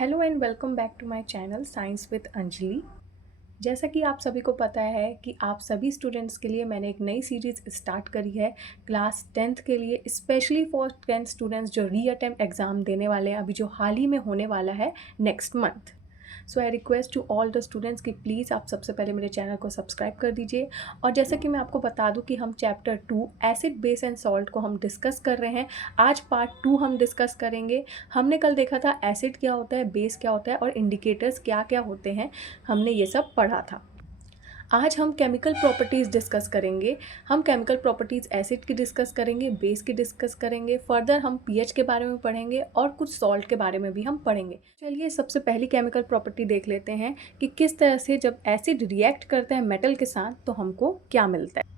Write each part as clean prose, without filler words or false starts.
Hello and welcome back to my channel science with Anjali. जैसा कि आप सभी को पता है कि आप सभी स्टूडेंट्स के लिए मैंने एक नई सीरीज़ स्टार्ट करी है क्लास 10th के लिए, स्पेशली फॉर 10th स्टूडेंट्स जो री अटेम्प्ट एग्ज़ाम देने वाले हैं, अभी जो हाल ही में होने वाला है next month. So I request to all the students कि प्लीज़ आप सबसे पहले मेरे चैनल को सब्सक्राइब कर दीजिए। और जैसा कि मैं आपको बता दूं कि हम chapter 2 acid base and salt को हम डिस्कस कर रहे हैं। आज पार्ट 2 हम डिस्कस करेंगे। हमने कल देखा था एसिड क्या होता है, बेस क्या होता है और इंडिकेटर्स क्या क्या होते हैं, हमने ये सब पढ़ा था। आज हम केमिकल प्रॉपर्टीज़ डिस्कस करेंगे। हम केमिकल प्रॉपर्टीज़ एसिड की डिस्कस करेंगे, बेस की डिस्कस करेंगे, फर्दर हम पीएच के बारे में पढ़ेंगे और कुछ सॉल्ट के बारे में भी हम पढ़ेंगे। चलिए सबसे पहली केमिकल प्रॉपर्टी देख लेते हैं कि किस तरह से जब एसिड रिएक्ट करता है मेटल के साथ तो हमको क्या मिलता है।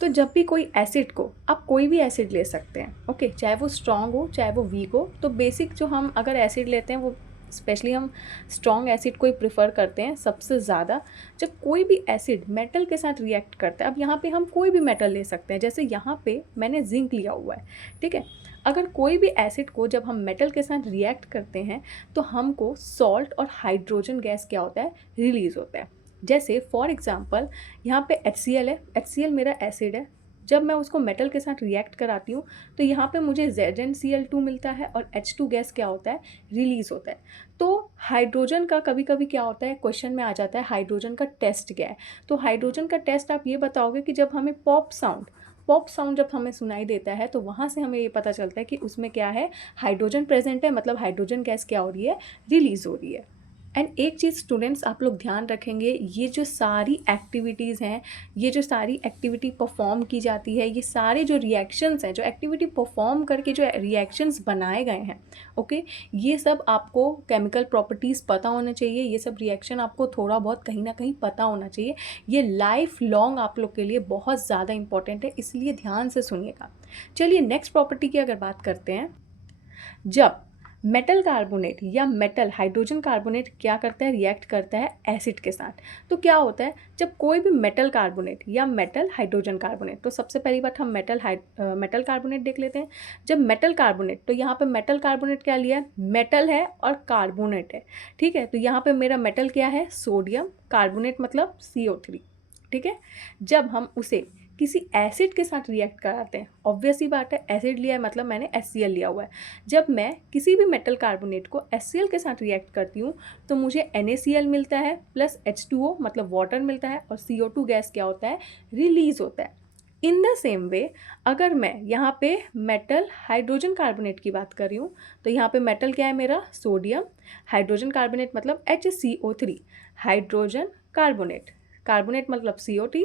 तो जब भी कोई एसिड को, आप कोई भी एसिड ले सकते हैं, ओके, चाहे वो स्ट्रॉन्ग हो चाहे वो वीक हो। तो बेसिक जो हम अगर एसिड लेते हैं वो स्पेशली हम स्ट्रॉन्ग एसिड को ही प्रिफर करते हैं सबसे ज़्यादा। जब कोई भी एसिड मेटल के साथ रिएक्ट करता है, अब यहाँ पे हम कोई भी मेटल ले सकते हैं, जैसे यहाँ पे मैंने जिंक लिया हुआ है, ठीक है। अगर कोई भी एसिड को जब हम मेटल के साथ रिएक्ट करते हैं तो हमको सॉल्ट और हाइड्रोजन गैस क्या होता है, रिलीज़ होता है। जैसे फॉर एग्जांपल यहाँ पे HCl है, HCl मेरा एसिड है। जब मैं उसको मेटल के साथ रिएक्ट कराती हूँ तो यहाँ पे मुझे ZnCl2 मिलता है और H2 गैस क्या होता है, रिलीज़ होता है। तो हाइड्रोजन का कभी कभी क्या होता है, क्वेश्चन में आ जाता है हाइड्रोजन का टेस्ट क्या है। तो हाइड्रोजन का टेस्ट आप ये बताओगे कि जब हमें पॉप साउंड जब हमें सुनाई देता है तो वहाँ से हमें ये पता चलता है कि उसमें क्या है, हाइड्रोजन प्रेजेंट है, मतलब हाइड्रोजन गैस क्या हो रही है, रिलीज़ हो रही है। एंड एक चीज़ स्टूडेंट्स आप लोग ध्यान रखेंगे, ये जो सारी एक्टिविटीज़ हैं, ये जो सारी एक्टिविटी परफॉर्म की जाती है, ये सारे जो रिएक्शंस हैं, जो एक्टिविटी परफॉर्म करके जो रिएक्शंस बनाए गए हैं, ओके, ये सब आपको केमिकल प्रॉपर्टीज़ पता होना चाहिए। ये सब रिएक्शन आपको थोड़ा बहुत कहीं ना कहीं पता होना चाहिए। ये लाइफ लॉन्ग आप लोग के लिए बहुत ज़्यादा इंपॉर्टेंट है, इसलिए ध्यान से सुनिएगा। चलिए नेक्स्ट प्रॉपर्टी की अगर बात करते हैं, जब मेटल कार्बोनेट या मेटल हाइड्रोजन कार्बोनेट क्या करता है, रिएक्ट करता है एसिड के साथ, तो क्या होता है, जब कोई भी मेटल कार्बोनेट या मेटल हाइड्रोजन कार्बोनेट, तो सबसे पहली बात हम मेटल कार्बोनेट देख लेते हैं। जब मेटल कार्बोनेट, तो यहाँ पे मेटल कार्बोनेट क्या लिया है, मेटल है और कार्बोनेट है, ठीक है। तो यहाँ पे मेरा मेटल क्या है, सोडियम, कार्बोनेट मतलब CO3, ठीक है। जब हम उसे किसी एसिड के साथ रिएक्ट कराते हैं, ऑब्वियस ही बात है, एसिड लिया है मतलब मैंने HCl लिया हुआ है। जब मैं किसी भी मेटल कार्बोनेट को HCl के साथ रिएक्ट करती हूँ तो मुझे NaCl मिलता है प्लस H2O मतलब वाटर मिलता है और CO2 गैस क्या होता है, रिलीज़ होता है। इन द सेम वे अगर मैं यहाँ पे मेटल हाइड्रोजन कार्बोनेट की बात कर रही हूँ तो यहाँ पे मेटल क्या है मेरा, सोडियम, हाइड्रोजन कार्बोनेट मतलब HCO3, हाइड्रोजन कार्बोनेट, कार्बोनेट मतलब CO3,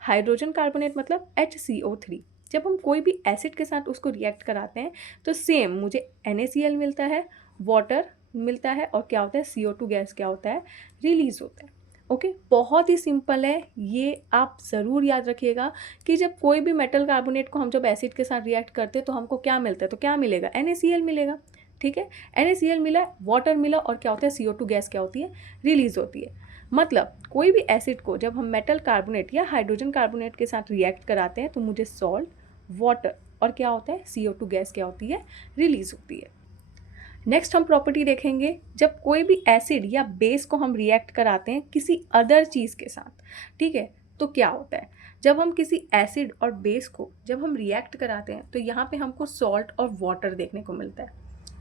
हाइड्रोजन कार्बोनेट मतलब HCO3। जब हम कोई भी एसिड के साथ उसको रिएक्ट कराते हैं तो सेम मुझे NaCl मिलता है, वाटर मिलता है और क्या होता है, CO2 गैस क्या होता है, रिलीज़ होता है। ओके, बहुत ही सिंपल है, ये आप ज़रूर याद रखिएगा कि जब कोई भी मेटल कार्बोनेट को हम जब एसिड के साथ रिएक्ट करते हैं तो हमको क्या मिलता है, तो क्या मिलेगा, NaCl मिलेगा, ठीक है। NaCl मिला, वाटर मिला और क्या होता है, CO2 गैस क्या होती है, रिलीज़ होती है। मतलब कोई भी एसिड को जब हम मेटल कार्बोनेट या हाइड्रोजन कार्बोनेट के साथ रिएक्ट कराते हैं तो मुझे सॉल्ट, वाटर और क्या होता है, CO2 गैस क्या होती है, रिलीज़ होती है। नेक्स्ट हम प्रॉपर्टी देखेंगे, जब कोई भी एसिड या बेस को हम रिएक्ट कराते हैं किसी अदर चीज़ के साथ, ठीक है, तो क्या होता है, जब हम किसी एसिड और बेस को जब हम रिएक्ट कराते हैं तो यहाँ पे हमको सॉल्ट और वाटर देखने को मिलता है,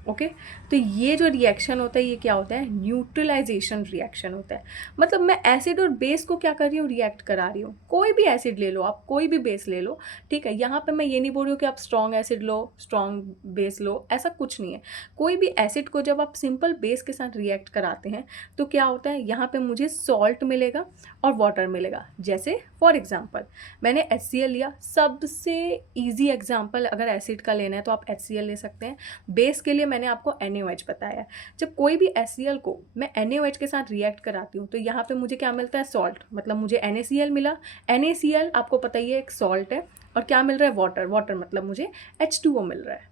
ओके। तो ये जो रिएक्शन होता है ये क्या होता है, न्यूट्रलाइजेशन रिएक्शन होता है। मतलब मैं एसिड और बेस को क्या कर रही हूँ, रिएक्ट करा रही हूँ। कोई भी एसिड ले लो आप, कोई भी बेस ले लो, ठीक है। यहाँ पे मैं ये नहीं बोल रही हूँ कि आप स्ट्रॉन्ग एसिड लो, स्ट्रॉन्ग बेस लो, ऐसा कुछ नहीं है। कोई भी एसिड को जब आप सिंपल बेस के साथ रिएक्ट कराते हैं तो क्या होता है, यहाँ पे मुझे सॉल्ट मिलेगा और वाटर मिलेगा। जैसे फॉर एग्जाम्पल मैंने HCl लिया, सबसे ईजी एग्जाम्पल अगर एसिड का लेना है तो आप HCl ले सकते हैं। बेस के लिए मैंने आपको NaOH बताया। जब कोई भी HCl को मैं NaOH के साथ रिएक्ट कराती हूँ तो यहाँ पे मुझे क्या मिलता है, सॉल्ट, मतलब मुझे NaCl मिला। NaCl आपको पता ही है एक सॉल्ट है और क्या मिल रहा है, वाटर, वाटर मतलब मुझे H2O मिल रहा है।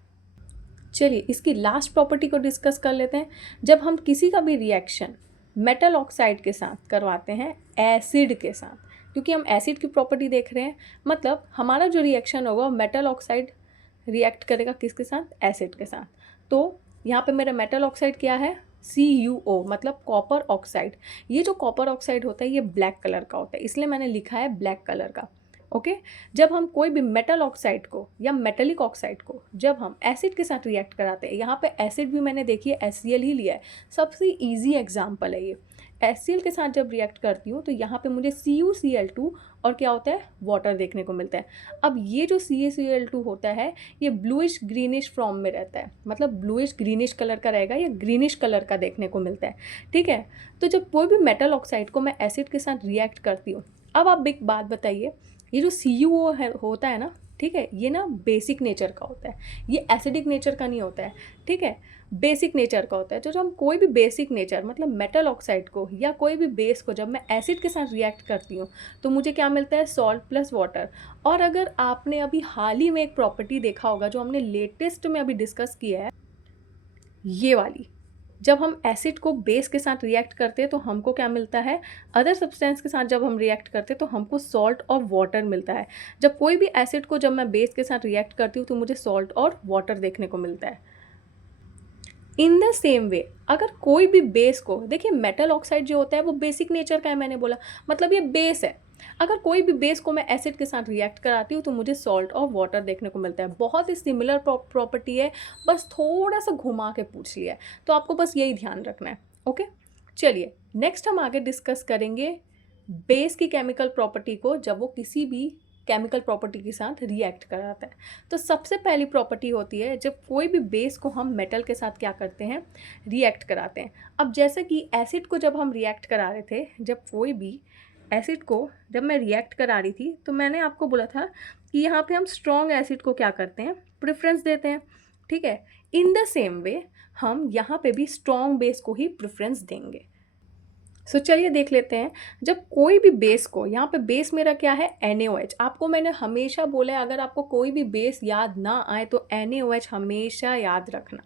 चलिए इसकी लास्ट प्रॉपर्टी को डिस्कस कर लेते हैं। जब हम किसी का भी रिएक्शन मेटल ऑक्साइड के साथ करवाते हैं एसिड के साथ, क्योंकि हम एसिड की प्रॉपर्टी देख रहे हैं, मतलब हमारा जो रिएक्शन होगा मेटल ऑक्साइड रिएक्ट करेगा किसके साथ, एसिड के साथ। तो यहाँ पे मेरा मेटल ऑक्साइड क्या है, CuO मतलब कॉपर ऑक्साइड। ये जो कॉपर ऑक्साइड होता है ये ब्लैक कलर का होता है, इसलिए मैंने लिखा है ब्लैक कलर का। ओके जब हम कोई भी मेटल ऑक्साइड को या मेटेलिक ऑक्साइड को जब हम एसिड के साथ रिएक्ट कराते हैं, यहाँ पे एसिड भी मैंने देखिए HCl ही लिया है, सबसे इजी एग्जांपल है ये। HCl के साथ जब रिएक्ट करती हूँ तो यहाँ पे मुझे CuCl2 और क्या होता है, वाटर देखने को मिलता है। अब ये जो CuCl2 होता है ये ब्लूइश ग्रीनिश फॉर्म में रहता है, मतलब ब्लूइश ग्रीनिश कलर का रहेगा या ग्रीनिश कलर का देखने को मिलता है। ठीक है, तो जब कोई भी मेटल ऑक्साइड को मैं एसिड के साथ रिएक्ट करती हूँ, अब आप एक बात बताइए, ये जो CuO होता है ना, ठीक है, ये ना बेसिक नेचर का होता है, ये एसिडिक नेचर का नहीं होता है। ठीक है, बेसिक नेचर का होता है। तो जब हम कोई भी बेसिक नेचर मतलब मेटल ऑक्साइड को या कोई भी बेस को जब मैं एसिड के साथ रिएक्ट करती हूँ तो मुझे क्या मिलता है, सॉल्ट प्लस वाटर। और अगर आपने अभी हाल ही में एक प्रॉपर्टी देखा होगा जो हमने लेटेस्ट में अभी डिस्कस किया है, ये वाली, जब हम एसिड को बेस के साथ रिएक्ट करते हैं तो हमको क्या मिलता है, अदर सब्सटेंस के साथ जब हम रिएक्ट करते हैं तो हमको सॉल्ट और वाटर मिलता है। जब कोई भी एसिड को जब मैं बेस के साथ रिएक्ट करती हूँ तो मुझे सॉल्ट और वाटर देखने को मिलता है। इन द सेम वे अगर कोई भी बेस को, देखिए मेटल ऑक्साइड जो होता है वो बेसिक नेचर का है, मैंने बोला मतलब ये बेस है। अगर कोई भी बेस को मैं एसिड के साथ रिएक्ट कराती हूँ तो मुझे सॉल्ट और वाटर देखने को मिलता है। बहुत ही सिमिलर प्रॉपर्टी है, बस थोड़ा सा घुमा के पूछ लिया है, तो आपको बस यही ध्यान रखना है। ओके चलिए नेक्स्ट हम आगे डिस्कस करेंगे बेस की केमिकल प्रॉपर्टी को जब वो किसी भी केमिकल प्रॉपर्टी के साथ रिएक्ट कराता है। तो सबसे पहली प्रॉपर्टी होती है जब कोई भी बेस को हम मेटल के साथ क्या करते हैं, रिएक्ट कराते हैं। अब जैसे कि एसिड को जब हम रिएक्ट करा रहे थे, जब कोई भी एसिड को जब मैं रिएक्ट करा रही थी तो मैंने आपको बोला था कि यहाँ पे हम स्ट्रॉन्ग एसिड को क्या करते हैं, प्रेफरेंस देते हैं। ठीक है, इन द सेम वे हम यहाँ पे भी स्ट्रॉन्ग बेस को ही प्रेफरेंस देंगे। सो चलिए देख लेते हैं, जब कोई भी बेस को, यहाँ पे बेस मेरा क्या है, NaOH। आपको मैंने हमेशा बोला है अगर आपको कोई भी बेस याद ना आए तो NaOH हमेशा याद रखना।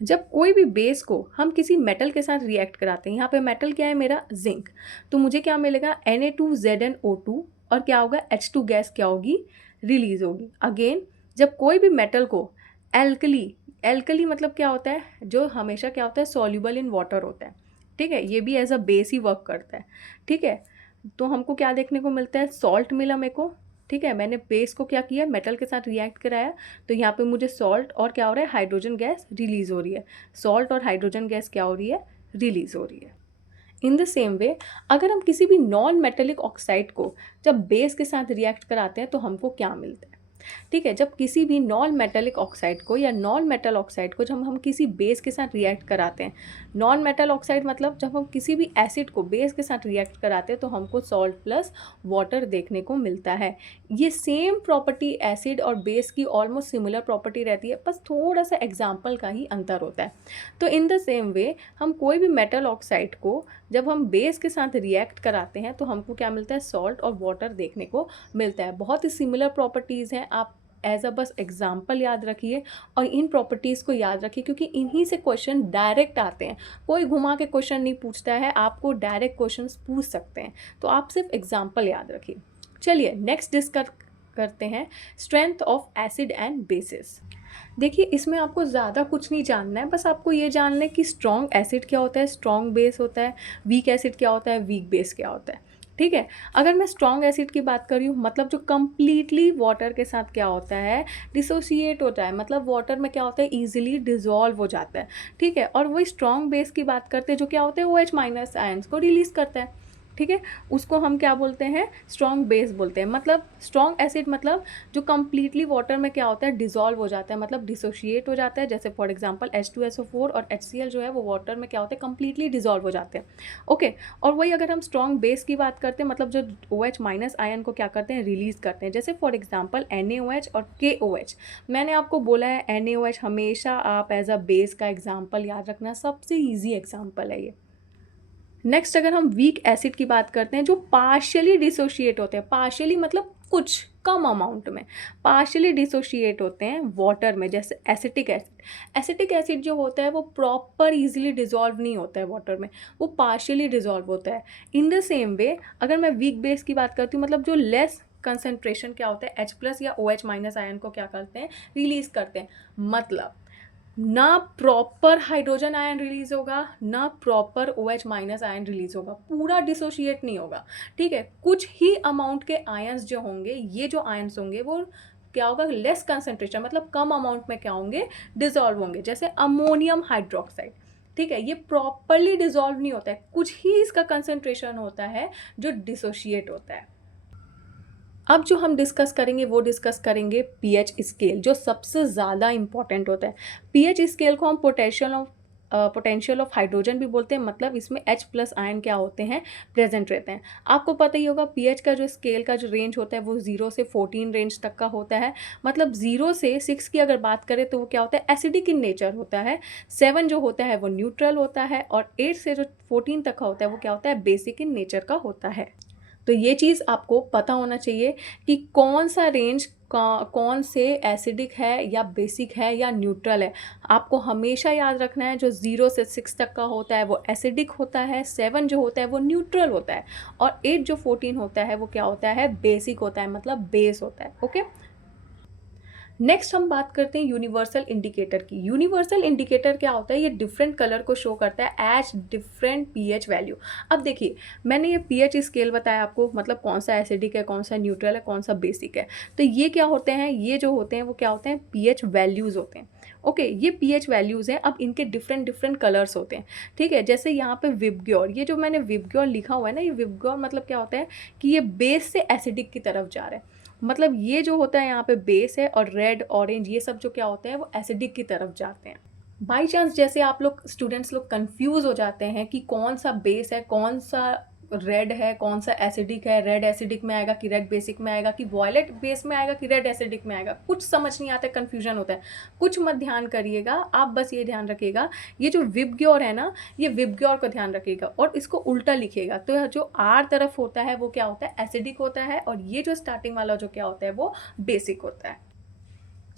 जब कोई भी बेस को हम किसी मेटल के साथ रिएक्ट कराते हैं, यहाँ पे मेटल क्या है मेरा, जिंक, तो मुझे क्या मिलेगा, Na2ZnO2 और क्या होगा, H2 गैस क्या होगी, रिलीज होगी। अगेन जब कोई भी मेटल को एल्कली मतलब क्या होता है, जो हमेशा क्या होता है, सॉल्युबल इन वाटर होता है। ठीक है, ये भी एज अ बेस ही वर्क करता है। ठीक है, तो हमको क्या देखने को मिलता है, सॉल्ट मिला मेरे को। ठीक है, मैंने बेस को क्या किया, मेटल के साथ रिएक्ट कराया, तो यहाँ पे मुझे सॉल्ट और क्या हो रहा है, हाइड्रोजन गैस रिलीज हो रही है। सॉल्ट और हाइड्रोजन गैस क्या हो रही है, रिलीज हो रही है। इन द सेम वे अगर हम किसी भी नॉन मेटेलिक ऑक्साइड को जब बेस के साथ रिएक्ट कराते हैं तो हमको क्या मिलता है। ठीक है, जब किसी भी नॉन मेटेलिक ऑक्साइड को या नॉन मेटल ऑक्साइड को जब हम किसी बेस के साथ रिएक्ट कराते हैं, नॉन मेटल ऑक्साइड मतलब जब हम किसी भी एसिड को बेस के साथ रिएक्ट कराते हैं तो हमको सॉल्ट प्लस वाटर देखने को मिलता है। ये सेम प्रॉपर्टी एसिड और बेस की ऑलमोस्ट सिमिलर प्रॉपर्टी रहती है, बस थोड़ा सा एग्जाम्पल का ही अंतर होता है। तो इन द सेम वे हम कोई भी मेटल ऑक्साइड को जब हम बेस के साथ रिएक्ट कराते हैं तो हमको क्या मिलता है, सॉल्ट और वाटर देखने को मिलता है। बहुत ही सिमिलर प्रॉपर्टीज़ हैं, आप एज अ बस एग्जाम्पल याद रखिए और इन प्रॉपर्टीज़ को याद रखिए क्योंकि इन्हीं से क्वेश्चन डायरेक्ट आते हैं। कोई घुमा के क्वेश्चन नहीं पूछता है, आपको डायरेक्ट क्वेश्चन पूछ सकते हैं, तो आप सिर्फ एग्जाम्पल याद रखिए। चलिए नेक्स्ट डिस्कस करते हैं strength of acid and bases. देखिए इसमें आपको ज़्यादा कुछ नहीं जानना है, बस आपको ये जानना है कि स्ट्रॉन्ग एसिड क्या होता है, स्ट्रॉन्ग बेस होता है, वीक एसिड क्या होता है, वीक बेस क्या होता है। ठीक है, अगर मैं स्ट्रॉन्ग एसिड की बात कर रही हूँ मतलब जो कम्प्लीटली वाटर के साथ क्या होता है, डिसोशिएट होता है, मतलब वाटर में क्या होता है, ईजिली डिजॉल्व हो जाता है। ठीक है, और वही स्ट्रॉन्ग बेस की बात करते हैं जो क्या होते हैं, OH माइनस आयंस को रिलीज़ करता है। ठीक है, उसको हम क्या बोलते हैं, स्ट्रॉन्ग बेस बोलते हैं। मतलब स्ट्रॉन्ग एसिड मतलब जो कम्प्लीटली वाटर में क्या होता है, डिजॉल्व हो जाता है, मतलब डिसोशिएट हो जाता है। जैसे फॉर एग्जांपल H2SO4 और HCl जो है वो वाटर में क्या होता है, कम्प्लीटली डिजॉल्व हो जाते हैं। ओके, और वही अगर हम स्ट्रॉन्ग बेस की बात करते हैं मतलब जो OH माइनस आयन को क्या करते हैं, रिलीज़ करते हैं। जैसे फॉर एग्जाम्पल NaOH और KOH। मैंने आपको बोला है NaOH हमेशा आप एज अ बेस का एग्जाम्पल याद रखना, सबसे ईजी एग्जाम्पल है ये। नेक्स्ट अगर हम वीक एसिड की बात करते हैं जो पार्शियली डिसोशिएट होते हैं, पार्शियली मतलब कुछ कम अमाउंट में पार्शियली डिसोशिएट होते हैं वाटर में, जैसे एसिटिक एसिड। एसिटिक एसिड जो होता है वो प्रॉपर इजीली डिजॉल्व नहीं होता है वाटर में, वो पार्शियली डिजॉल्व होता है। इन द सेम वे अगर मैं वीक बेस की बात करती हूँ मतलब जो लेस कंसनट्रेशन क्या होता है, H+ या OH- आयन को क्या करते हैं, रिलीज करते हैं। मतलब ना प्रॉपर हाइड्रोजन आयन रिलीज होगा, ना proper OH minus ion release होगा, पूरा डिसोशिएट नहीं होगा, ठीक है। कुछ ही अमाउंट के आयंस जो होंगे, ये जो आयंस होंगे वो क्या होगा, लेस कंसंट्रेशन, मतलब कम अमाउंट में क्या होंगे, डिजॉल्व होंगे। जैसे अमोनियम हाइड्रोक्साइड, ठीक है, ये प्रॉपरली डिजॉल्व नहीं होता है, कुछ ही इसका कंसंट्रेशन होता है जो डिसोशिएट होता है। अब जो हम डिस्कस करेंगे वो डिस्कस करेंगे पीएच स्केल, जो सबसे ज़्यादा इंपॉर्टेंट होता है। पीएच स्केल को हम पोटेंशियल ऑफ हाइड्रोजन भी बोलते हैं, मतलब इसमें H+ आयन क्या होते हैं, प्रेजेंट रहते हैं। आपको पता ही होगा पीएच का जो स्केल का जो रेंज होता है वो 0 से 14 रेंज तक का होता है। मतलब 0 से 6 की अगर बात करें तो वो क्या होता है, एसिडिक इन नेचर होता है। 7 जो होता है वो न्यूट्रल होता है, और 8 से जो 14 तक का होता है वो क्या होता है, बेसिक इन नेचर का होता है। तो ये चीज़ आपको पता होना चाहिए कि कौन सा रेंज कौन से एसिडिक है या बेसिक है या न्यूट्रल है। आपको हमेशा याद रखना है जो 0 से 6 तक का होता है वो एसिडिक होता है, 7 जो होता है वो न्यूट्रल होता है, और 8 जो 14 होता है वो क्या होता है, बेसिक होता है, मतलब बेस होता है। ओके, नेक्स्ट हम बात करते हैं यूनिवर्सल इंडिकेटर की। यूनिवर्सल इंडिकेटर क्या होता है, ये डिफरेंट कलर को शो करता है एज डिफरेंट पीएच वैल्यू। अब देखिए, मैंने ये पीएच स्केल बताया आपको, मतलब कौन सा एसिडिक है, कौन सा न्यूट्रल है, कौन सा बेसिक है। तो ये क्या होते हैं, ये जो होते हैं वो क्या होते हैं, पीएच वैल्यूज़ होते हैं। ओके, ये पीएच वैल्यूज़ हैं। अब इनके डिफरेंट डिफरेंट कलर्स होते हैं, ठीक है। जैसे यहाँ पे विबग्योर, ये जो मैंने विबग्योर लिखा हुआ है ना, ये विबग्योर मतलब क्या होता है कि ये बेस से एसिडिक की तरफ जा रहा है। मतलब ये जो होता है यहाँ पे बेस है, और रेड ऑरेंज ये सब जो क्या होते हैं वो एसिडिक की तरफ जाते हैं। बाई चांस जैसे आप लोग स्टूडेंट्स लोग कंफ्यूज हो जाते हैं कि कौन सा बेस है, कौन सा रेड है, कौन सा एसिडिक है, रेड एसिडिक में आएगा कि रेड बेसिक में आएगा, कि वॉयलेट बेस में आएगा कि रेड एसिडिक में आएगा, कुछ समझ नहीं आता है, कन्फ्यूजन होता है। कुछ मत ध्यान करिएगा, आप बस ये ध्यान रखिएगा, ये जो विबग्योर है ना, ये विबग्योर को ध्यान रखिएगा और इसको उल्टा लिखिएगा। तो जो आर तरफ होता है वो क्या होता है, एसिडिक होता है, और ये जो स्टार्टिंग वाला जो क्या होता है वो बेसिक होता है।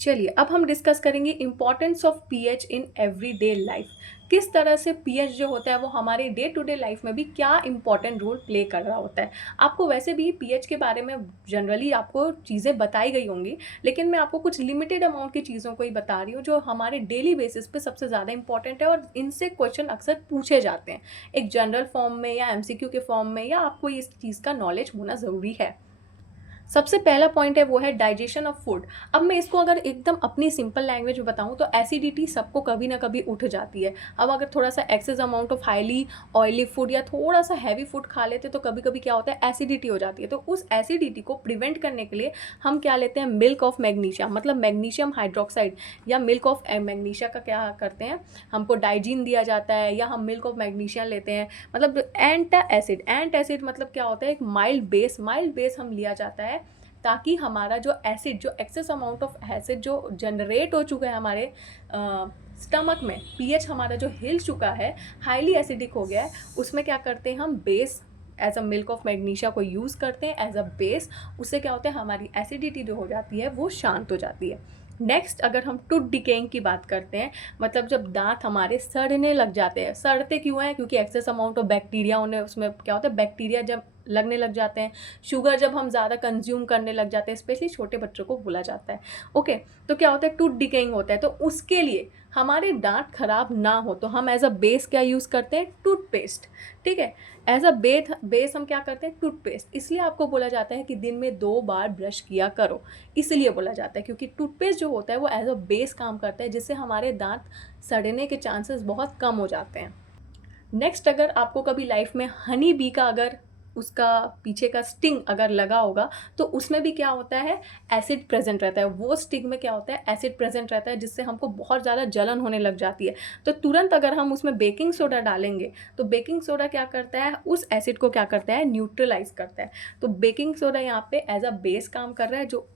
चलिए अब हम डिस्कस करेंगे importance of pH in everyday life. किस तरह से पीएच जो होता है वो हमारे डे टू डे लाइफ में भी क्या इंपॉर्टेंट रोल प्ले कर रहा होता है। आपको वैसे भी पीएच के बारे में जनरली आपको चीज़ें बताई गई होंगी, लेकिन मैं आपको कुछ लिमिटेड अमाउंट की चीज़ों को ही बता रही हूँ जो हमारे डेली बेसिस पे सबसे ज़्यादा इंपॉर्टेंट है, और इनसे क्वेश्चन अक्सर पूछे जाते हैं एक जनरल फॉर्म में या एमसीक्यू के फॉर्म में, या आपको इस चीज़ का नॉलेज होना ज़रूरी है। सबसे पहला पॉइंट है वो है डाइजेशन ऑफ फूड। अब मैं इसको अगर एकदम अपनी सिंपल लैंग्वेज में बताऊं तो एसिडिटी सबको कभी ना कभी उठ जाती है। अब अगर थोड़ा सा excess amount of highly oily food या थोड़ा सा हैवी फूड खा लेते तो कभी कभी क्या होता है, एसिडिटी हो जाती है। तो उस एसिडिटी को प्रिवेंट करने के लिए हम क्या लेते हैं, मिल्क ऑफ मैग्नीशिया, मतलब मैग्नीशियम हाइड्रोक्साइड या मिल्क ऑफ मैग्नीशिया का क्या करते हैं, हमको डाइजीन दिया जाता है, या हम मिल्क ऑफ मैग्नीशिया लेते हैं। मतलब एंट एसिड मतलब क्या होता है, एक माइल्ड बेस हम लिया जाता है, ताकि हमारा जो एसिड, जो एक्सेस अमाउंट ऑफ एसिड जो जनरेट हो चुका है हमारे स्टमक में, पीएच हमारा जो हिल चुका है, हाईली एसिडिक हो गया है, उसमें क्या करते हैं हम base as a milk of magnesia को यूज़ करते हैं एज अ बेस। उससे क्या होता है, हमारी एसिडिटी जो हो जाती है वो शांत हो जाती है। नेक्स्ट अगर हम टूथ डिकेइंग की बात करते हैं, मतलब जब दांत हमारे सड़ने लग जाते हैं, सड़ते क्यों हैं, क्योंकि एक्सेस अमाउंट ऑफ बैक्टीरिया उन्हें, उसमें क्या होता है, बैक्टीरिया जब लगने लग जाते हैं, शुगर जब हम ज़्यादा कंज्यूम करने लग जाते हैं, स्पेशली छोटे बच्चों को बोला जाता है। ओके, तो क्या होता है, टूथ डिकेइंग होता है। तो उसके लिए हमारे दांत खराब ना हो तो हम एज अ बेस क्या यूज़ करते हैं, टूथपेस्ट, ठीक है। एज अ बेस हम क्या करते हैं, टूथपेस्ट। इसलिए आपको बोला जाता है कि दिन में 2 बार ब्रश किया करो, इसलिए बोला जाता है क्योंकि टूथपेस्ट जो होता है वो एज अ बेस काम करता है, जिससे हमारे दांत सड़ने के चांसेस बहुत कम हो जाते हैं। नेक्स्ट, अगर आपको कभी लाइफ में हनी बी का अगर उसका पीछे का स्टिंग अगर लगा होगा तो उसमें भी क्या होता है, एसिड प्रेजेंट रहता है। वो स्टिंग में क्या होता है, एसिड प्रेजेंट रहता है, जिससे हमको बहुत ज़्यादा जलन होने लग जाती है। तो तुरंत अगर हम उसमें बेकिंग सोडा डालेंगे तो बेकिंग सोडा क्या करता है, उस एसिड को क्या करता है, न्यूट्रलाइज करता है। तो बेकिंग सोडा यहाँ पे एज अ बेस काम कर रहा है, जो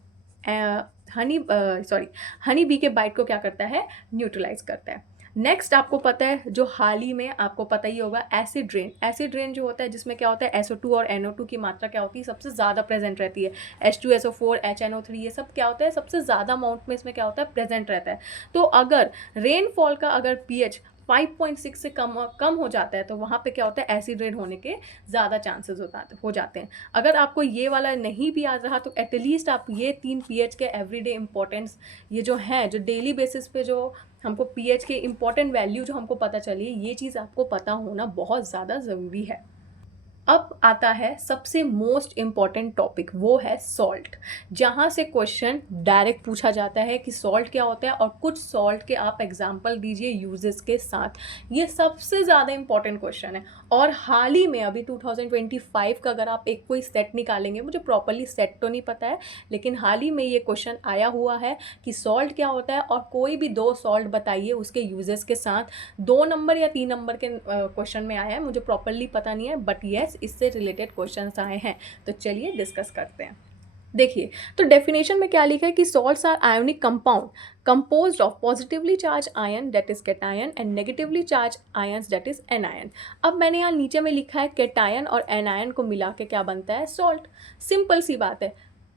हनी बी के बाइट को क्या करता है, न्यूट्रलाइज करता है। नेक्स्ट आपको पता है, जो हाल ही में आपको पता ही होगा, एसिड रेन जो होता है, जिसमें क्या होता है, SO2 और NO2 की मात्रा क्या होती है, सबसे ज़्यादा प्रेजेंट रहती है। H2SO4 HNO3 ये सब क्या होता है, सबसे ज़्यादा अमाउंट में इसमें क्या होता है, प्रेजेंट रहता है। तो अगर रेनफॉल का अगर पीएच 5.6 से कम हो जाता है तो वहाँ पे क्या होता है, एसिड रेन होने के ज़्यादा चांसेस हो जाते हैं। अगर आपको ये वाला नहीं भी याद रहा तो एटलीस्ट आप ये 3 पीएच के एवरीडे इंपॉर्टेंस, ये जो हैं, जो डेली बेसिस पे जो हमको पीएच के इंपॉर्टेंट वैल्यू जो हमको पता चली, ये चीज़ आपको पता होना बहुत ज़्यादा ज़रूरी है। अब आता है सबसे मोस्ट इम्पॉर्टेंट टॉपिक, वो है सॉल्ट, जहाँ से क्वेश्चन डायरेक्ट पूछा जाता है कि सॉल्ट क्या होता है और कुछ सॉल्ट के आप एग्जांपल दीजिए यूजेस के साथ। ये सबसे ज़्यादा इम्पॉर्टेंट क्वेश्चन है और हाल ही में अभी 2025 का अगर आप एक कोई सेट निकालेंगे, मुझे प्रॉपरली सेट तो नहीं पता है, लेकिन हाल ही में ये क्वेश्चन आया हुआ है कि सॉल्ट क्या होता है और कोई भी 2 सॉल्ट बताइए उसके यूजेस के साथ। 2 नंबर या 3 नंबर के क्वेश्चन में आया है, मुझे प्रॉपरली पता नहीं है, बट येस इससे रिलेटेड क्वेश्चंस आए हैं। तो चलिए डिस्कस करते हैं। देखिए, तो डेफिनेशन में क्या लिखा है कि salts are ionic compound composed of positively charged ion that is cation and negatively charged ions that is anion। अब मैंने यहाँ नीचे में लिखा है केटायन और एनायन को मिला के क्या बनता है, सॉल्ट। सिंपल सी बात है,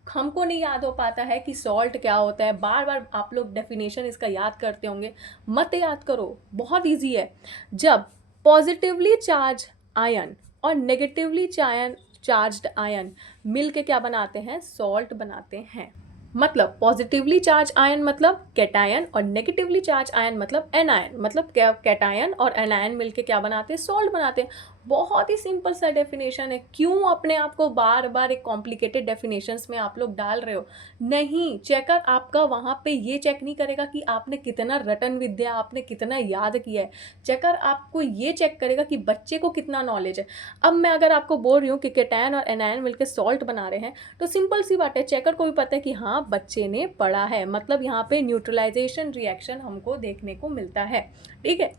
हमको नहीं याद हो पाता है कि सॉल्ट क्या होता है, बार बार आप लोग डेफिनेशन इसका याद करते होंगे, मत याद करो, बहुत ईजी है। जब पॉजिटिवली चार्ज आयन और नेगेटिवली चार्ज्ड आयन मिल के क्या बनाते हैं, सॉल्ट बनाते हैं। मतलब पॉजिटिवली चार्ज आयन मतलब कैटायन और नेगेटिवली चार्ज आयन मतलब एनायन, मतलब कैटायन और एनायन मिलके क्या बनाते हैं, सॉल्ट बनाते हैं। बहुत ही सिंपल सा डेफिनेशन है। क्यों अपने आप को बार बार एक कॉम्प्लिकेटेड डेफिनेशंस में आप लोग डाल रहे हो? नहीं, चेकर आपका वहाँ पे ये चेक नहीं करेगा कि आपने कितना रटन विद्या, आपने कितना याद किया है। चेकर आपको ये चेक करेगा कि बच्चे को कितना नॉलेज है। अब मैं अगर आपको बोल रही हूँ कि कैटायन और एनायन मिलकर सॉल्ट बना रहे हैं, तो सिंपल सी बात है, चेकर को भी पता है कि हाँ बच्चे ने पढ़ा है, मतलब यहाँ पे न्यूट्रलाइजेशन रिएक्शन हमको देखने को मिलता है। ठीक है,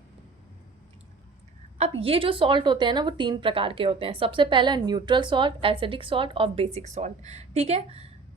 अब ये जो सॉल्ट होते हैं ना, वो 3 प्रकार के होते हैं। सबसे पहला न्यूट्रल सॉल्ट, एसिडिक सॉल्ट और बेसिक सॉल्ट। ठीक है,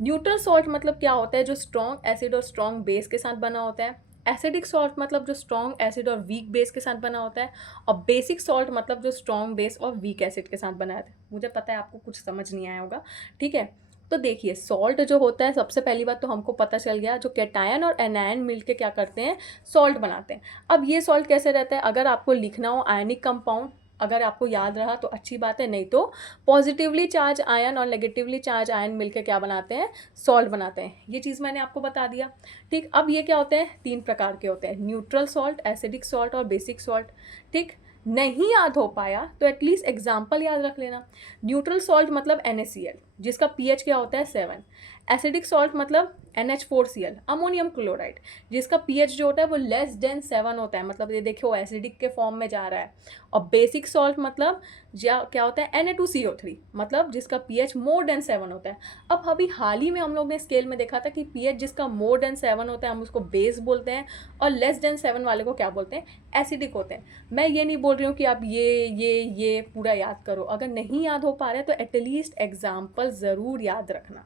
न्यूट्रल सॉल्ट मतलब क्या होता है, जो स्ट्रॉन्ग एसिड और स्ट्रॉन्ग बेस के साथ बना होता है। एसिडिक सॉल्ट मतलब जो स्ट्रॉन्ग एसिड और वीक बेस के साथ बना होता है। और बेसिक सॉल्ट मतलब जो स्ट्रॉन्ग बेस और वीक एसिड के साथ बना होता है। मुझे पता है आपको कुछ समझ नहीं आया होगा। ठीक है, तो देखिए सॉल्ट जो होता है, सबसे पहली बात तो हमको पता चल गया, जो कैटायन और एनायन मिलके क्या करते हैं, सॉल्ट बनाते हैं। अब ये सॉल्ट कैसे रहता है, अगर आपको लिखना हो आयनिक कंपाउंड, अगर आपको याद रहा तो अच्छी बात है, नहीं तो पॉजिटिवली चार्ज आयन और नेगेटिवली चार्ज आयन मिलके क्या बनाते हैं, सॉल्ट बनाते हैं। ये चीज़ मैंने आपको बता दिया। ठीक, अब ये क्या होते हैं, 3 प्रकार के होते हैं, न्यूट्रल सॉल्ट, एसिडिक सॉल्ट और बेसिक सॉल्ट। ठीक, नहीं याद हो पाया तो एटलीस्ट एग्जाम्पल याद रख लेना। न्यूट्रल सॉल्ट मतलब NaCl, जिसका pH क्या होता है 7। एसिडिक सॉल्ट मतलब NH4Cl, अमोनियम क्लोराइड, जिसका pH जो होता है वो लेस देन 7 होता है, मतलब ये देखो एसिडिक के फॉर्म में जा रहा है। और बेसिक सॉल्ट मतलब क्या होता है, Na2CO3, मतलब जिसका pH मोर देन 7 होता है। अब अभी हाल ही में हम लोग ने स्केल में देखा था कि pH जिसका मोर देन 7 होता है हम उसको बेस बोलते हैं, और लेस देन 7 वाले को क्या बोलते हैं, एसिडिक होते हैं। मैं ये नहीं बोल रही हूँ कि आप ये पूरा याद करो, अगर नहीं याद हो पा रहा है तो एटलीस्ट एग्जाम्पल ज़रूर याद रखना।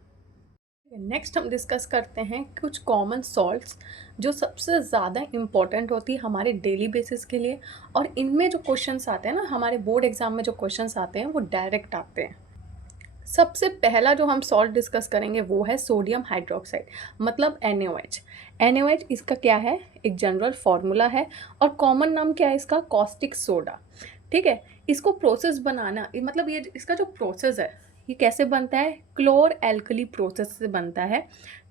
नेक्स्ट हम डिस्कस करते हैं कुछ कॉमन सॉल्ट्स जो सबसे ज़्यादा इम्पॉर्टेंट होती है हमारे डेली बेसिस के लिए, और इनमें जो क्वेश्चंस आते हैं ना, हमारे बोर्ड एग्जाम में जो क्वेश्चंस आते हैं वो डायरेक्ट आते हैं। सबसे पहला जो हम सॉल्ट डिस्कस करेंगे वो है सोडियम हाइड्रोक्साइड, मतलब NaOH। NaOH इसका क्या है, एक जनरल फार्मूला है, और कॉमन नाम क्या है इसका, कॉस्टिक सोडा। ठीक है, इसको प्रोसेस बनाना, मतलब ये इसका जो प्रोसेस है ये कैसे बनता है, क्लोर एल्कली प्रोसेस से बनता है।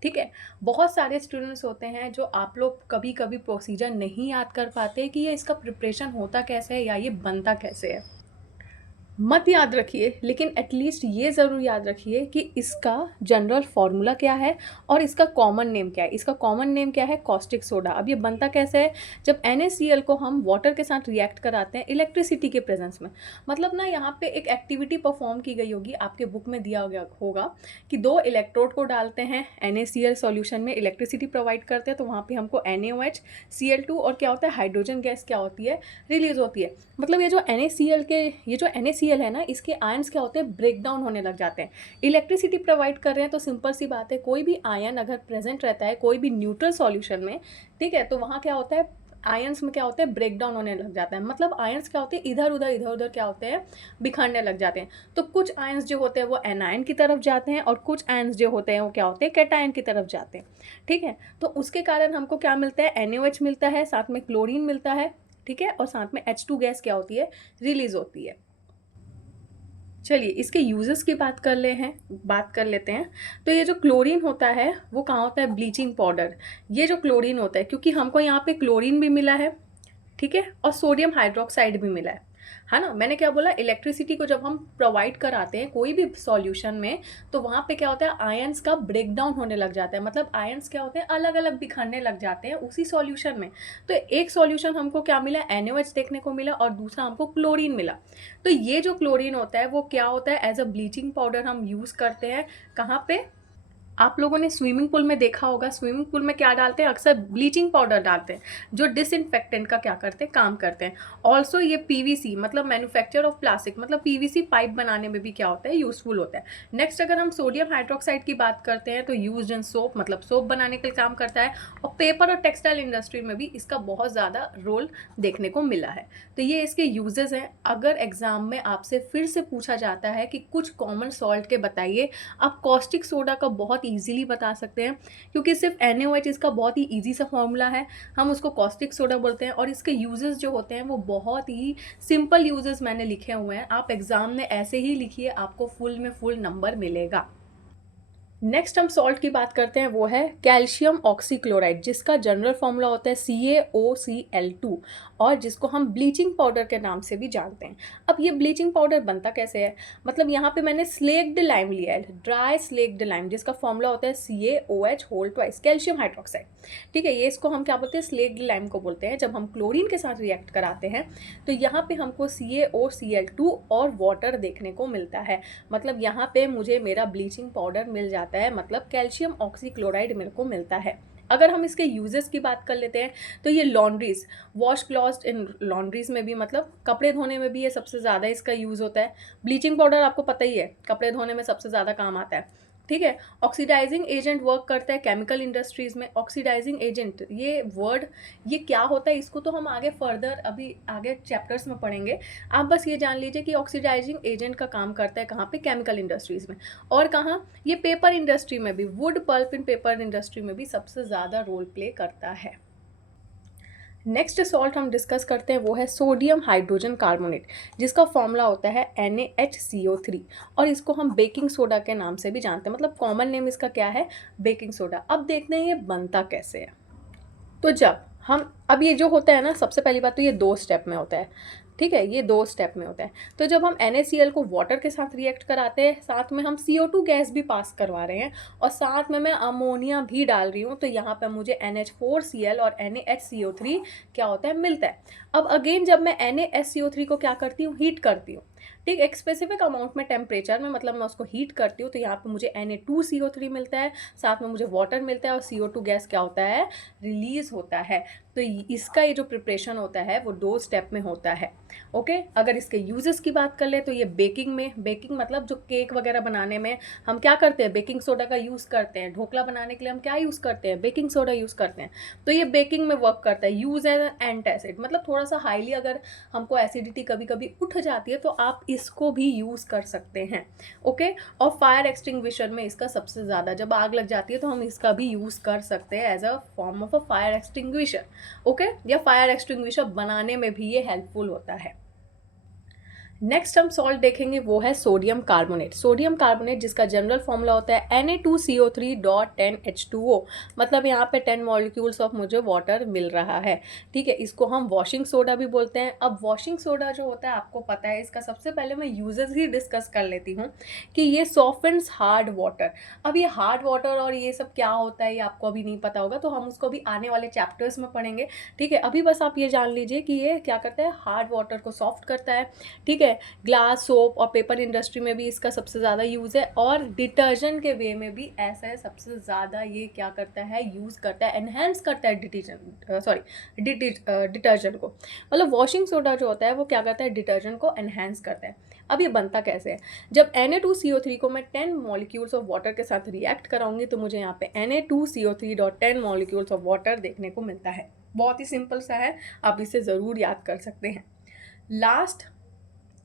ठीक है, बहुत सारे स्टूडेंट्स होते हैं जो आप लोग कभी कभी प्रोसीजर नहीं याद कर पाते कि ये इसका प्रिपरेशन होता कैसे है या ये बनता कैसे है। मत याद रखिए, लेकिन एटलीस्ट ये ज़रूर याद रखिए कि इसका जनरल फार्मूला क्या है और इसका कॉमन नेम क्या है। इसका कॉमन नेम क्या है, कॉस्टिक सोडा। अब ये बनता कैसे है, जब NaCl को हम वाटर के साथ रिएक्ट कराते हैं इलेक्ट्रिसिटी के प्रेजेंस में। मतलब ना यहाँ पे एक एक्टिविटी परफॉर्म की गई होगी, आपके बुक में दिया गया होगा कि 2 इलेक्ट्रोड को डालते हैं NaCl सॉल्यूशन में, इलेक्ट्रिसिटी प्रोवाइड करते हैं, तो वहाँ पर हमको NaOH, Cl2 और क्या होता है, हाइड्रोजन गैस क्या होती है, रिलीज होती है। मतलब ये जो NaCl है ना, इसके आयन्स क्या होते हैं, ब्रेक डाउन होने लग जाते हैं। इलेक्ट्रिसिटी प्रोवाइड कर रहे हैं तो सिंपल सी बात है, कोई भी आयन अगर प्रेजेंट रहता है कोई भी न्यूट्रल सॉल्यूशन में, ठीक है, तो वहाँ क्या होता है, आयन्स में क्या होता है, ब्रेक डाउन होने लग जाता है। मतलब आयन्स क्या होते हैं, इधर उधर क्या होते हैं, बिखरने लग जाते हैं। तो कुछ आयन्स जो होते हैं वो एनायन की तरफ जाते हैं और कुछ आयन्स जो होते हैं वो क्या होते हैं, कैटायन की तरफ जाते हैं। ठीक है, तो उसके कारण हमको क्या मिलता है, NaOH मिलता है, साथ में क्लोरीन मिलता है, ठीक है, और साथ में H2 गैस क्या होती है, रिलीज होती है। चलिए इसके यूजेस की बात कर लेते हैं। तो ये जो क्लोरीन होता है वो कहाँ होता है, ब्लीचिंग पाउडर। ये जो क्लोरीन होता है, क्योंकि हमको यहाँ पे क्लोरीन भी मिला है, ठीक है, और सोडियम हाइड्रोक्साइड भी मिला है ना। मैंने क्या बोला, इलेक्ट्रिसिटी को जब हम प्रोवाइड कराते हैं कोई भी सॉल्यूशन में, तो वहाँ पे क्या होता है, आयंस का ब्रेक डाउन होने लग जाता है। मतलब आयंस क्या होते हैं, अलग अलग बिखरने लग जाते हैं उसी सॉल्यूशन में। तो एक सॉल्यूशन हमको क्या मिला, NaOH देखने को मिला, और दूसरा हमको क्लोरीन मिला। तो ये जो क्लोरीन होता है वो क्या होता है, एज अ ब्लीचिंग पाउडर हम यूज़ करते हैं। कहाँ पे, आप लोगों ने स्विमिंग पूल में देखा होगा, स्विमिंग पूल में क्या डालते हैं, अक्सर ब्लीचिंग पाउडर डालते हैं, जो डिसइंफेक्टेंट का क्या करते हैं, काम करते हैं। ऑल्सो ये PVC मतलब मैन्युफैक्चर ऑफ प्लास्टिक, मतलब PVC पाइप बनाने में भी क्या होता है, यूजफुल होता है। नेक्स्ट अगर हम सोडियम हाइड्रोक्साइड की बात करते हैं तो यूज इन सोप, मतलब सोप बनाने के लिए काम करता है। और पेपर और टेक्सटाइल इंडस्ट्री में भी इसका बहुत ज़्यादा रोल देखने को मिला है। तो ये इसके यूजेस हैं। अगर एग्जाम में आपसे फिर से पूछा जाता है कि कुछ कॉमन सॉल्ट के बताइए, आप कॉस्टिक सोडा का बहुत ईजिली बता सकते हैं, क्योंकि सिर्फ NaOH इसका बहुत ही ईजी सा फॉर्मूला है, हम उसको कॉस्टिक सोडा बोलते हैं। और इसके यूजेस जो होते हैं वो बहुत ही सिंपल यूजेस मैंने लिखे हुए हैं, आप एग्जाम में ऐसे ही लिखिए, आपको फुल में फुल नंबर मिलेगा। नेक्स्ट हम सॉल्ट की बात करते हैं, वो है कैल्शियम ऑक्सीक्लोराइड, जिसका जनरल फॉर्मूला होता है CaOCl2, और जिसको हम ब्लीचिंग पाउडर के नाम से भी जानते हैं। अब ये ब्लीचिंग पाउडर बनता कैसे है, मतलब यहाँ पे मैंने स्लेक्ड लाइम लिया है, ड्राई स्लेक्ड लाइम, जिसका फॉर्मूला होता है CaOH कैल्शियम हाइड्रोक्साइड। ठीक है, ये इसको हम क्या बोलते हैं, स्लेक्ड लाइम को बोलते हैं। जब हम क्लोरीन के साथ रिएक्ट कराते हैं तो यहाँ पे हमको CaOCl2 और वाटर देखने को मिलता है। मतलब यहाँ पे मुझे मेरा ब्लीचिंग पाउडर मिल जाता है, मतलब कैल्शियम ऑक्सीक्लोराइड मेरे को मिलता है। अगर हम इसके यूजेस की बात कर लेते हैं तो ये लॉन्ड्रीज, वॉश क्लॉथ्स इन लॉन्ड्रीज में भी, मतलब कपड़े धोने में भी ये सबसे ज़्यादा इसका यूज़ होता है। ब्लीचिंग पाउडर आपको पता ही है, कपड़े धोने में सबसे ज़्यादा काम आता है। ठीक है, ऑक्सीडाइजिंग एजेंट वर्क करता है केमिकल इंडस्ट्रीज़ में। ऑक्सीडाइजिंग एजेंट, ये वर्ड ये क्या होता है, इसको तो हम आगे फर्दर अभी आगे चैप्टर्स में पढ़ेंगे। आप बस ये जान लीजिए कि ऑक्सीडाइजिंग एजेंट का काम करता है कहाँ पे, केमिकल इंडस्ट्रीज़ में। और कहाँ, ये पेपर इंडस्ट्री में भी, वुड पल्प इन पेपर इंडस्ट्री में भी सबसे ज़्यादा रोल प्ले करता है। नेक्स्ट सॉल्ट हम डिस्कस करते हैं वो है सोडियम हाइड्रोजन कार्बोनेट, जिसका फॉर्मूला होता है NaHCO3, और इसको हम बेकिंग सोडा के नाम से भी जानते हैं। मतलब कॉमन नेम इसका क्या है, बेकिंग सोडा। अब देखते हैं ये बनता कैसे है। तो जब हम, अब ये जो होता है ना, सबसे पहली बात तो ये 2 स्टेप में होता है। ठीक है, ये 2 स्टेप में होता है। तो जब हम NaCl को वाटर के साथ रिएक्ट कराते हैं, साथ में हम CO2 गैस भी पास करवा रहे हैं, और साथ में मैं अमोनिया भी डाल रही हूँ, तो यहाँ पे मुझे NH4Cl और NaHCO3 क्या होता है, मिलता है। अब अगेन जब मैं NaSCO3 को क्या करती हूँ, हीट करती हूँ। ठीक, एक स्पेसिफिक अमाउंट में टेम्परेचर में, मतलब मैं उसको हीट करती हूँ, तो यहाँ पे मुझे Na2CO3 मिलता है, साथ में मुझे वाटर मिलता है, और CO2 गैस क्या होता है, रिलीज होता है। तो इसका ये जो प्रिपरेशन होता है वो 2 स्टेप में होता है। ओके, अगर इसके यूजेस की बात कर ले तो ये बेकिंग में, बेकिंग मतलब जो केक वगैरह बनाने में हम क्या करते हैं, बेकिंग सोडा का यूज़ करते हैं। ढोकला बनाने के लिए हम क्या यूज़ करते हैं, बेकिंग सोडा यूज़ करते हैं। तो ये बेकिंग में वर्क करता है। यूज़ एज एंटासिड, मतलब थोड़ा सा हाईली अगर हमको एसिडिटी कभी कभी उठ जाती है तो आप इसको भी यूज़ कर सकते हैं। ओके, और फायर एक्सटिंग्विशर में इसका सबसे ज़्यादा, जब आग लग जाती है तो हम इसका भी यूज़ कर सकते हैं as a form of a fire extinguisher. Okay, या फायर एक्सटिंग्विशर बनाने में भी ये हेल्पफुल होता है। नेक्स्ट हम सॉल्ट देखेंगे वो है सोडियम कार्बोनेट। सोडियम कार्बोनेट जिसका जनरल फॉर्मूला होता है Na2CO3.10H2O, मतलब यहाँ पे 10 मॉलिक्यूल्स ऑफ मुझे वाटर मिल रहा है। ठीक है, इसको हम वॉशिंग सोडा भी बोलते हैं। अब वॉशिंग सोडा जो होता है आपको पता है, इसका सबसे पहले मैं यूजेस ही डिस्कस कर लेती हूँ कि ये सॉफ्टन्स हार्ड वाटर। अब ये हार्ड वाटर और ये सब क्या होता है ये आपको अभी नहीं पता होगा, तो हम उसको भी आने वाले चैप्टर्स में पढ़ेंगे। ठीक है, अभी बस आप ये जान लीजिए कि ये क्या करता है, हार्ड वाटर को सॉफ्ट करता है। ठीक है, ग्लास, सोप और पेपर इंडस्ट्री में भी इसका सबसे ज़्यादा यूज़ है, और डिटर्जेंट के वे में भी ऐसा है, सबसे ज़्यादा ये क्या करता है, यूज़ करता है, एनहेंस करता है डिटर्जेंट को। मतलब वॉशिंग सोडा जो होता है वो क्या करता है, डिटर्जेंट को एनहेंस करता है। अब ये बनता कैसे है, जब Na2CO3 को मैं 10 मॉलिक्यूल्स ऑफ वाटर के साथ रिएक्ट कराऊंगी तो मुझे यहाँ पे Na2CO3.10 मॉलिक्यूल्स ऑफ वाटर देखने को मिलता है। बहुत ही सिंपल सा है, आप इसे ज़रूर याद कर सकते हैं। लास्ट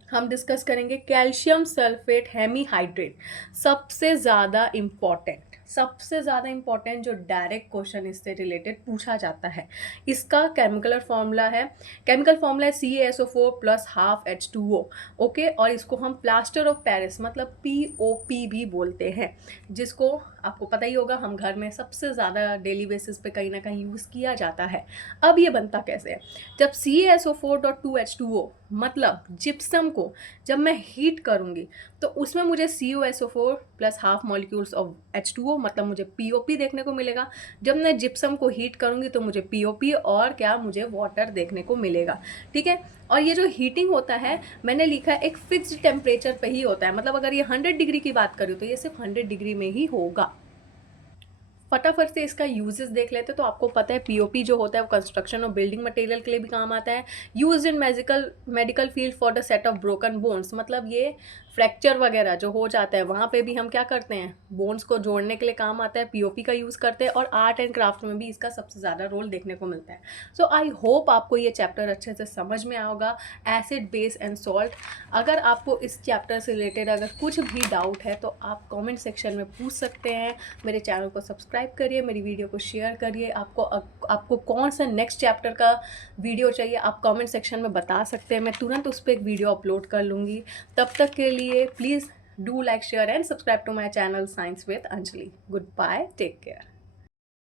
हम डिस्कस करेंगे कैल्शियम सल्फेट हेमीहाइड्रेट, सबसे ज़्यादा इम्पॉर्टेंट। सबसे ज़्यादा इम्पोर्टेंट जो डायरेक्ट क्वेश्चन इससे रिलेटेड पूछा जाता है, इसका केमिकल फार्मूला है। केमिकल फार्मूला है CaSO4 plus half H2O। Okay, और इसको हम प्लास्टर ऑफ पेरिस मतलब POP भी बोलते हैं, जिसको आपको पता ही होगा हम घर में सबसे ज़्यादा डेली बेसिस पे कहीं ना कहीं यूज़ किया जाता है। अब ये बनता कैसे है? जब CaSO4.2H2O मतलब जिप्सम को जब मैं हीट करूँगी तो उसमें मुझे CuSO4 plus half molecules of H2O मतलब मुझे POP देखने को मिलेगा। जब मैं जिप्सम को हीट करूँगी तो मुझे POP और क्या, मुझे वाटर देखने को मिलेगा। ठीक है, और ये जो हीटिंग होता है मैंने लिखा है एक फिक्स्ड टेम्परेचर पे ही होता है, मतलब अगर ये 100 डिग्री की बात करूँ तो ये सिर्फ 100 डिग्री में ही होगा। फटाफट से इसका यूजेस देख लेते हैं। तो आपको पता है पीओपी जो होता है वो कंस्ट्रक्शन और बिल्डिंग मटेरियल के लिए भी काम आता है। Use in medical field for the set of broken bones, मतलब ये फ्रैक्चर वगैरह जो हो जाता है वहाँ पे भी हम क्या करते हैं, बोन्स को जोड़ने के लिए काम आता है, पीओपी का यूज़ करते हैं। और आर्ट एंड क्राफ्ट में भी इसका सबसे ज़्यादा रोल देखने को मिलता है। सो आई होप आपको ये चैप्टर अच्छे से समझ में आया होगा, एसिड बेस एंड सॉल्ट। अगर आपको इस चैप्टर से रिलेटेड अगर कुछ भी डाउट है तो आप कमेंट सेक्शन में पूछ सकते हैं। मेरे चैनल को सब्सक्राइब करिए, मेरी वीडियो को शेयर करिए। आपको कौन सा नेक्स्ट चैप्टर का वीडियो चाहिए आप कमेंट सेक्शन में बता सकते हैं, मैं तुरंत उस पर एक वीडियो अपलोड कर लूँगी। तब तक के लिए please do like, share and subscribe to my channel science with Anjali. Good bye, take care.